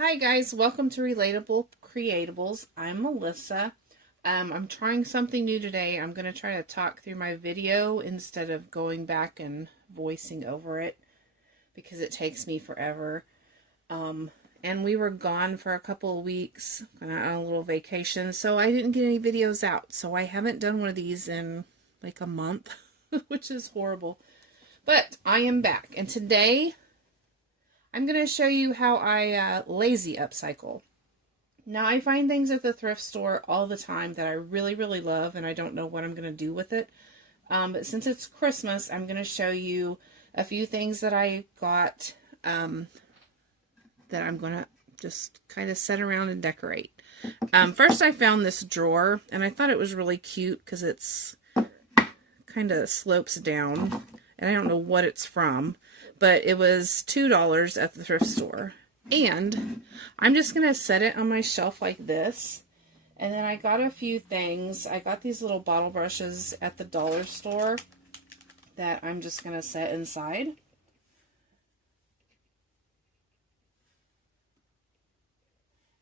Hi guys, welcome to Relatable Creatables. I'm Melissa. I'm trying something new today. I'm going to try to talk through my video instead of going back and voicing over it because it takes me forever. And we were gone for a couple of weeks on a little vacation, so I didn't get any videos out. So I haven't done one of these in like a month, which is horrible. But I am back, and today I'm going to show you how I lazy upcycle. Now, I find things at the thrift store all the time that I really, really love, and I don't know what I'm going to do with it. But since it's Christmas, I'm going to show you a few things that I got that I'm going to just kind of set around and decorate. First, I found this drawer, and I thought it was really cute because it's kind of slopes down, and I don't know what it's from. But it was $2 at the thrift store. And I'm just going to set it on my shelf like this. And then I got a few things. I got these little bottle brushes at the dollar store that I'm just going to set inside.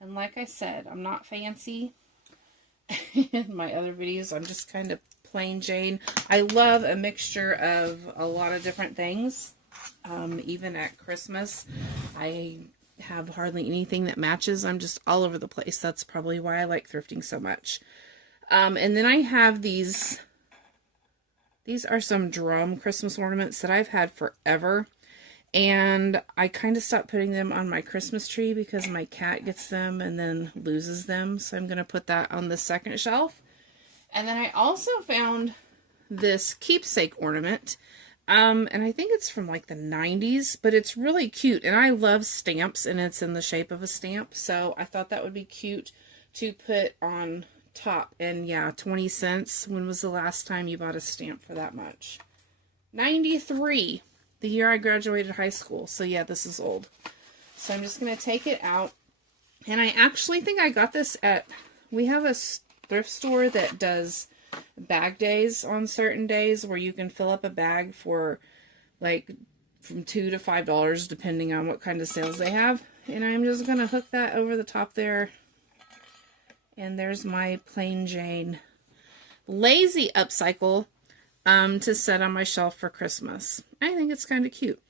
And like I said, I'm not fancy. In my other videos, I'm just kind of plain Jane. I love a mixture of a lot of different things. Even at Christmas, I have hardly anything that matches. I'm just all over the place. That's probably why I like thrifting so much. And then I have these. These are some drum Christmas ornaments that I've had forever. And I kind of stopped putting them on my Christmas tree because my cat gets them and then loses them. So I'm going to put that on the second shelf. And then I also found this keepsake ornament. And I think it's from like the 90s, but it's really cute. And I love stamps, and it's in the shape of a stamp. So I thought that would be cute to put on top. And yeah, 20 cents. When was the last time you bought a stamp for that much? 93, the year I graduated high school. So yeah, this is old. So I'm just going to take it out. And I actually think I got this at, we have a thrift store that does bag days on certain days where you can fill up a bag for like from $2 to $5 depending on what kind of sales they have. And I'm just going to hook that over the top there. And there's my plain Jane lazy upcycle to set on my shelf for Christmas. I think it's kind of cute.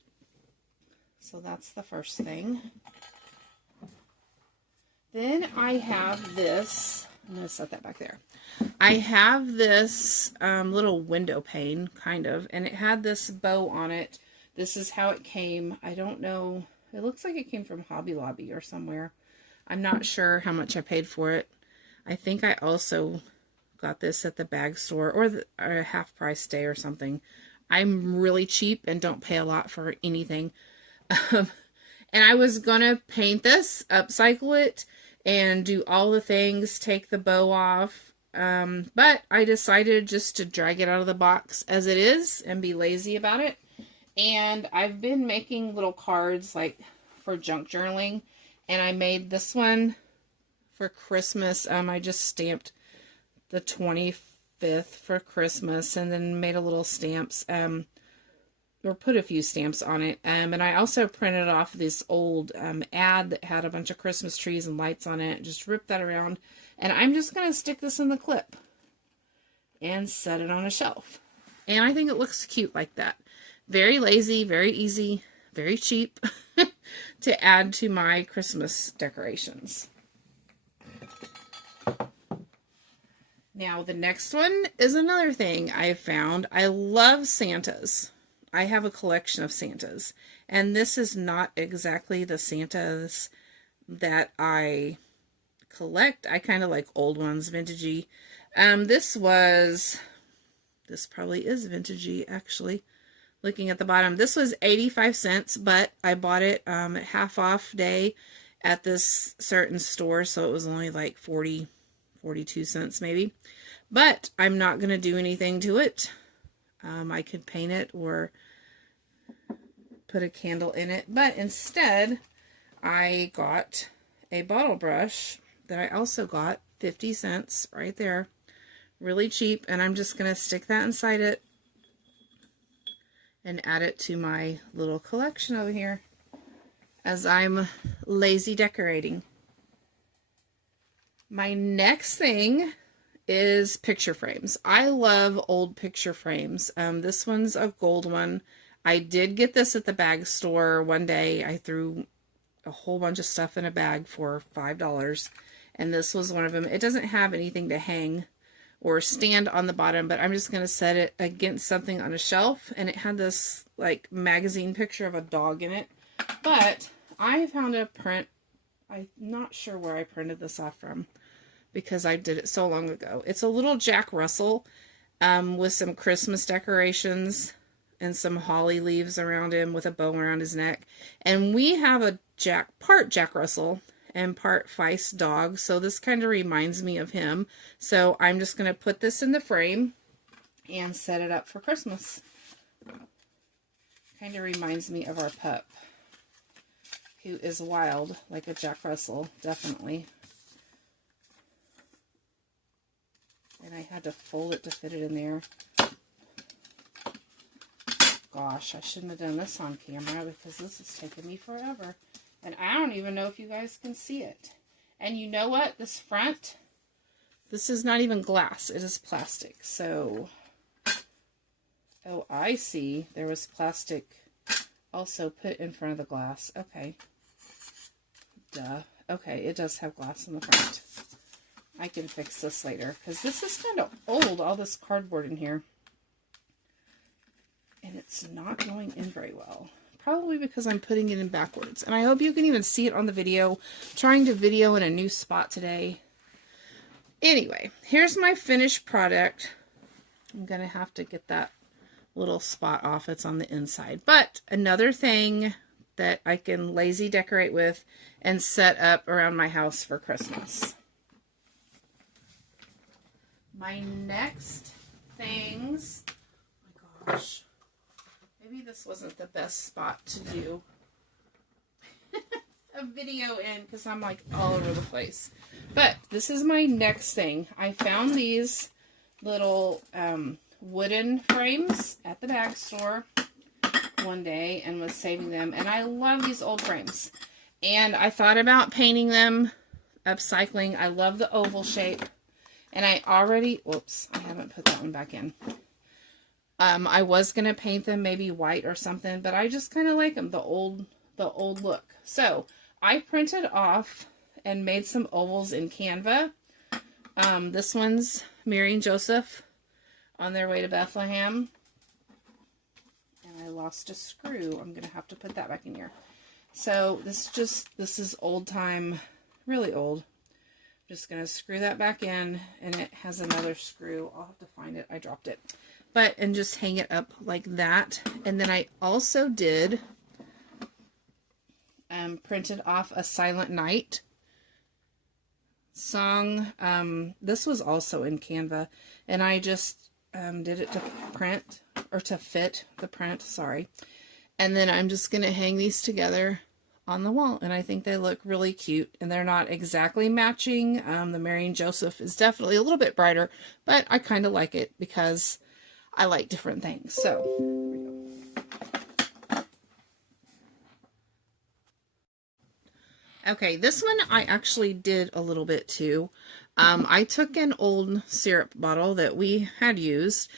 So that's the first thing. Then I have this. I'm going to set that back there. I have this little window pane, kind of, and it had this bow on it. This is how it came. I don't know. It looks like it came from Hobby Lobby or somewhere. I'm not sure how much I paid for it. I think I also got this at the bag store or a half price day or something. I'm really cheap and don't pay a lot for anything. And I was going to paint this, upcycle it, and do all the things, take the bow off. But I decided just to drag it out of the box as it is and be lazy about it. And I've been making little cards like for junk journaling. And I made this one for Christmas. I just stamped the 25th for Christmas and then made a little stamps. Or put a few stamps on it. And I also printed off this old ad that had a bunch of Christmas trees and lights on it. Just ripped that around. And I'm just going to stick this in the clip and set it on a shelf. And I think it looks cute like that. Very lazy, very easy, very cheap to add to my Christmas decorations. Now, the next one is another thing I found. I love Santas. I have a collection of Santas, and this is not exactly the Santas that I collect. I kind of like old ones, vintagey. This probably is vintagey, actually. Looking at the bottom, this was 85 cents, but I bought it at half off day at this certain store, so it was only like 42 cents maybe. But I'm not going to do anything to it. I could paint it or put a candle in it, but instead I got a bottle brush that I also got 50 cents right there, really cheap, and I'm just going to stick that inside it and add it to my little collection over here. as I'm lazy decorating. My next thing is picture frames. I love old picture frames. This one's a gold one. I did get this at the bag store one day. I threw a whole bunch of stuff in a bag for $5, and this was one of them. It doesn't have anything to hang or stand on the bottom, but I'm just going to set it against something on a shelf, and it had this like magazine picture of a dog in it. But I found a print. I'm not sure where I printed this off from, because I did it so long ago. It's a little Jack Russell with some Christmas decorations and some holly leaves around him with a bow around his neck. And we have a part Jack Russell and part Feist dog, so this kind of reminds me of him. So I'm just going to put this in the frame and set it up for Christmas. Kind of reminds me of our pup, who is wild like a Jack Russell, definitely. And I had to fold it to fit it in there. Gosh, I shouldn't have done this on camera because this is taking me forever. And I don't even know if you guys can see it. And you know what? This front, this is not even glass. It is plastic. So, oh, I see. There was plastic also put in front of the glass. Okay. Duh. Okay, it does have glass in the front. I can fix this later, because this is kind of old, all this cardboard in here. And it's not going in very well. Probably because I'm putting it in backwards. And I hope you can even see it on the video. I'm trying to video in a new spot today. Anyway, here's my finished product. I'm going to have to get that little spot off. It's on the inside. But another thing that I can lazy decorate with and set up around my house for Christmas. My next things, oh my gosh, maybe this wasn't the best spot to do a video in because I'm like all over the place. But this is my next thing. I found these little wooden frames at the bag store one day and was saving them. And I love these old frames. And I thought about painting them, upcycling. I love the oval shape. And I already, whoops, I haven't put that one back in. I was going to paint them maybe white or something, but I just kind of like them, the old look. So I printed off and made some ovals in Canva. This one's Mary and Joseph on their way to Bethlehem. And I lost a screw. I'm going to have to put that back in here. So this is old time, really old. Just going to screw that back in, and it has another screw. I'll have to find it. I dropped it. And just hang it up like that. And then I also did printed off a Silent Night song. This was also in Canva, and I just did it to print, or to fit the print, sorry. And then I'm just going to hang these together on the wall, and I think they look really cute, and they're not exactly matching. The Mary and Joseph is definitely a little bit brighter, but I kind of like it because I like different things. So okay, this one I actually did a little bit too. I took an old syrup bottle that we had used,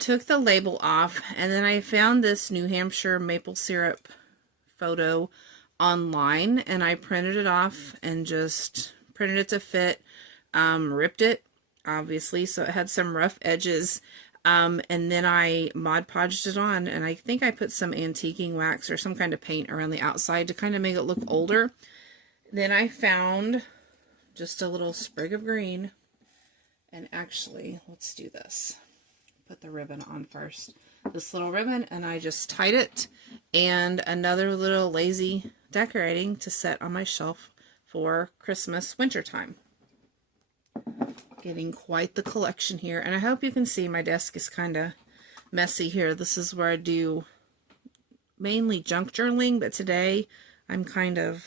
took the label off, and then I found this New Hampshire maple syrup photo online, and I printed it off and just printed it to fit, ripped it obviously so it had some rough edges, and then I Mod Podged it on, and I think I put some antiquing wax or some kind of paint around the outside to kind of make it look older. Then I found just a little sprig of green, and actually let's do this, put the ribbon on first, this little ribbon, and I just tied it, and another little lazy decorating to set on my shelf for Christmas wintertime. Getting quite the collection here, and I hope you can see my desk is kind of messy here. This is where I do mainly junk journaling, but today I'm kind of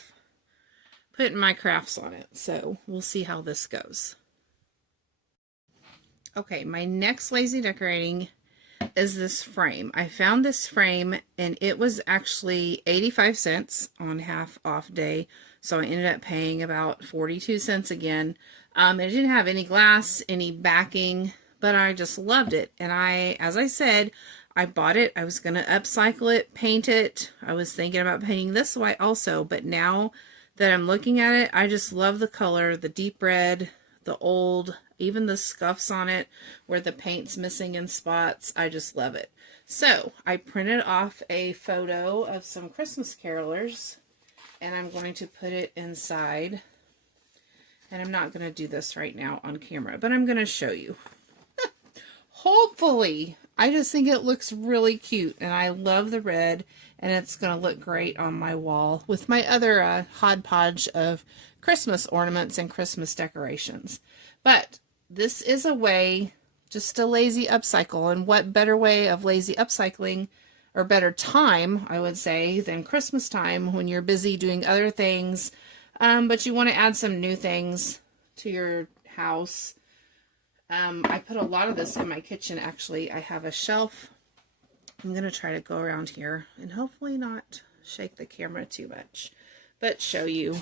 putting my crafts on it, so we'll see how this goes. Okay, my next lazy decorating is this frame. I found this frame and it was actually 85 cents on half off day. So I ended up paying about 42 cents again. It didn't have any glass, any backing, but I just loved it. And as I said, I bought it. I was going to upcycle it, paint it. I was thinking about painting this white also, but now that I'm looking at it, I just love the color, the deep red, the old, even the scuffs on it where the paint's missing in spots. I just love it. So I printed off a photo of some Christmas carolers and I'm going to put it inside. And I'm not going to do this right now on camera, but I'm going to show you. Hopefully, I just think it looks really cute and I love the red and it's going to look great on my wall with my other hodgepodge of Christmas ornaments and Christmas decorations. But this is a way, just a lazy upcycle, and what better way of lazy upcycling, or better time, I would say, than Christmas time when you're busy doing other things, but you want to add some new things to your house. I put a lot of this in my kitchen, actually. I have a shelf. I'm going to try to go around here and hopefully not shake the camera too much, but show you.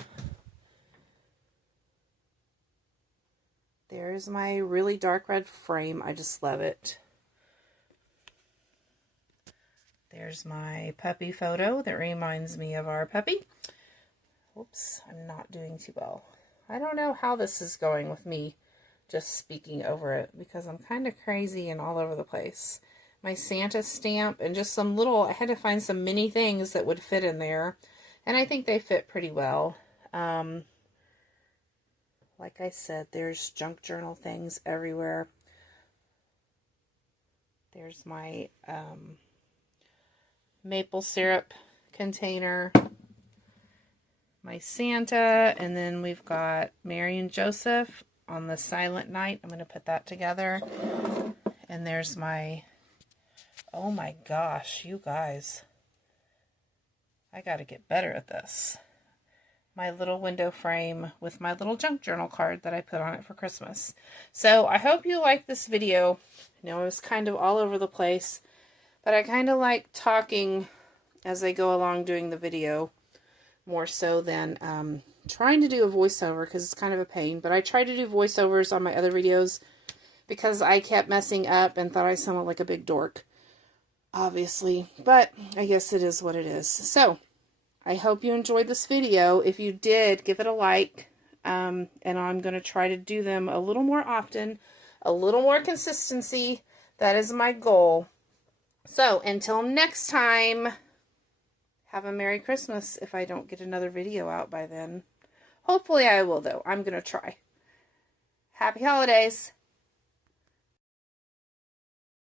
There's my really dark red frame. I just love it. There's my puppy photo that reminds me of our puppy. Whoops, I'm not doing too well. I don't know how this is going with me just speaking over it because I'm kind of crazy and all over the place. My Santa stamp and just some little, I had to find some mini things that would fit in there. And I think they fit pretty well. Like I said, there's junk journal things everywhere. There's my maple syrup container, my Santa, and then we've got Mary and Joseph on the Silent Night. I'm going to put that together. And there's my, oh my gosh, you guys, I got to get better at this. My little window frame with my little junk journal card that I put on it for Christmas. So I hope you like this video. I know it was kind of all over the place, but I kind of like talking as I go along doing the video more so than trying to do a voiceover because it's kind of a pain. But I try to do voiceovers on my other videos because I kept messing up and thought I sounded like a big dork, obviously. But I guess it is what it is. So I hope you enjoyed this video. If you did, give it a like. And I'm going to try to do them a little more often, a little more consistency. That is my goal. So until next time, have a Merry Christmas if I don't get another video out by then. Hopefully I will, though. I'm going to try. Happy holidays.